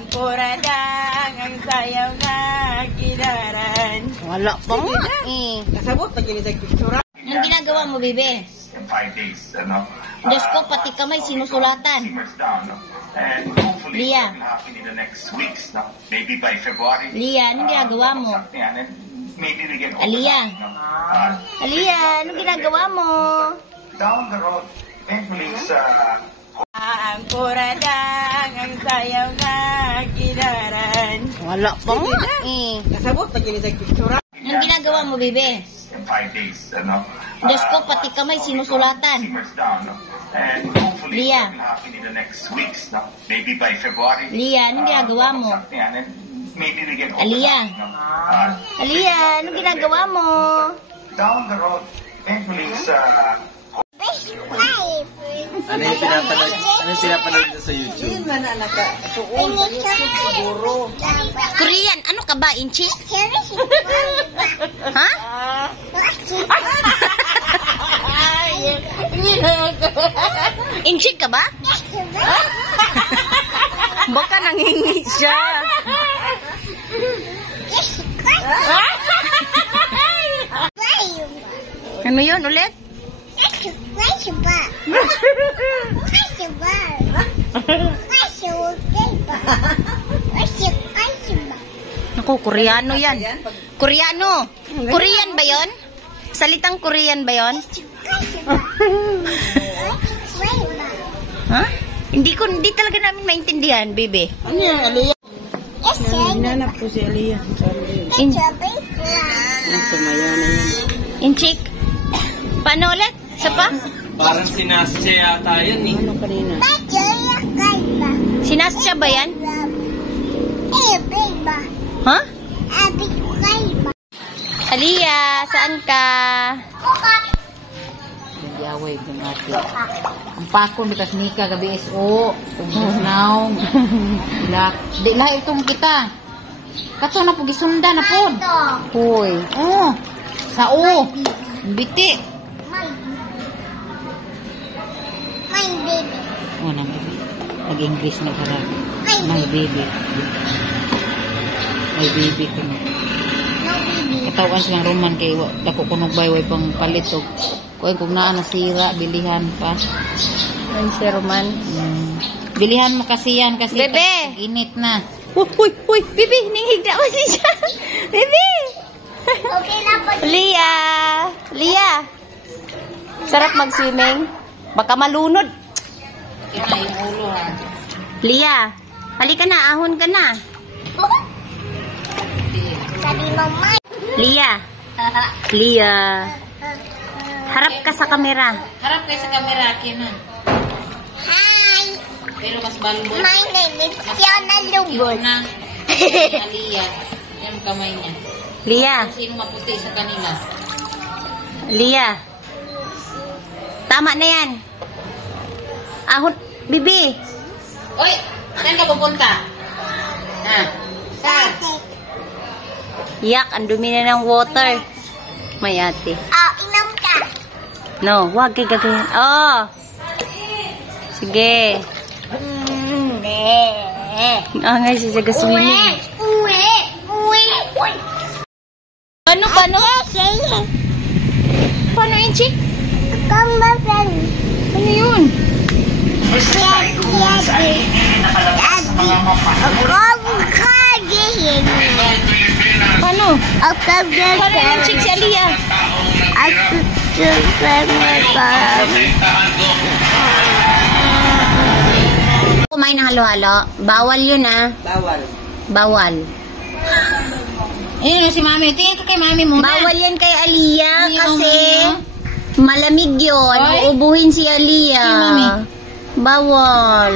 Ang kuradang, ang sayaw na kilaran. Wala pa nga eh. Kasabot pa gini sa picture. Anong ginagawa mo, Bibi? In 5 days, Diyos ko, pati kamay sinusulatan. And hopefully Lia. it will happen in the next weeks, no? Maybe by February. Lia, anong ginagawa mo? And then maybe we get Alia. Alia, anong ginagawa mo? down the road, eventually it's Ang kuradang, ang sayaw na kilaran. Wala pa nga eh. Kasabot pa gini sa picture. Anong ginagawa mo, Bibi? in 5 days, Diyos ko, pati kamay sinusulatan. simmers down, no? And hopefully Lia. it will happen in the next weeks, no? Maybe by February. Lia, anong ginagawa mo? And then maybe we get Alia. Alia, anong ginagawa mo? down the road, eventually it's Ano yung pinapanood nyo sa YouTube? Korean, ano ka ba, Inchi? Ha? Inchi ka ba? Baka nangingi siya. Ano yun ulit? Naku, Koreano yan. Koreano. Korean ba yon? Salitang Korean ba yon? Ha? Hindi talaga namin maintindihan, Bibi. Ano yan, Alia? Hinanap ko si Alia. Sumaya na yan. Inchik. Paano ulit? Sa pa? Parang sinasya yata yun eh. Ano kanina? Sinasya ba yan? Ha? Alia, saan ka? Yaway kung ate. Ang pakon bitas Nika gabi SO. Now. Black. Di lah itong kita. Kato na po gisunda na po. Hoy. Oh. Sao. Biti. My baby. Oh, nang baby. Nag-English na harap. My baby. My baby ko na. No baby. Katawan silang Roman kay dako kunog bayway pang palit og kuan kung naa nasira bilihan pa. Ay, si Roman. Bilihan mo kasi yan kasi Bebe! init na. Uy, Bibi, ninghiga ko siya. Bibi! Okay na po. Lia! Sarap mag-swimming. Baka malunod. Ina yung ulo ha. Lia, halika na, ahon ka na. Sabi mo, my. Lia. Harap ka sa kamera. Harap kayo sa camera kinan. Hi. Pero mas balbon. My name is Fiona Lubon. Na. Alia. Yung kamay niya. Lia, Sino maputi sa kanila? Lia. Tama na yan. Ahon, Bibi. Oy, saan ka pupunta? Ha? Saan? Yak, ang dumi na ng water. May ate. Oh, inom ka. No, wag kay gagawin. Oh. Sige. Angay siya sa gaswimming. Uwi. Paano? Paano yun, Chick? Come my friend. Ano yun? Paano? Paano yun, Chick, si Alia? Kumain ng halo-halo. Bawal yun, ah. Bawal. Eh, si Mami. Tingin ka kay Mami muna. Bawal yan kay Alia Ay, kasi Mami. malamig yun. Ay. Uubuhin si Alia. Ay, Mami. Bawal.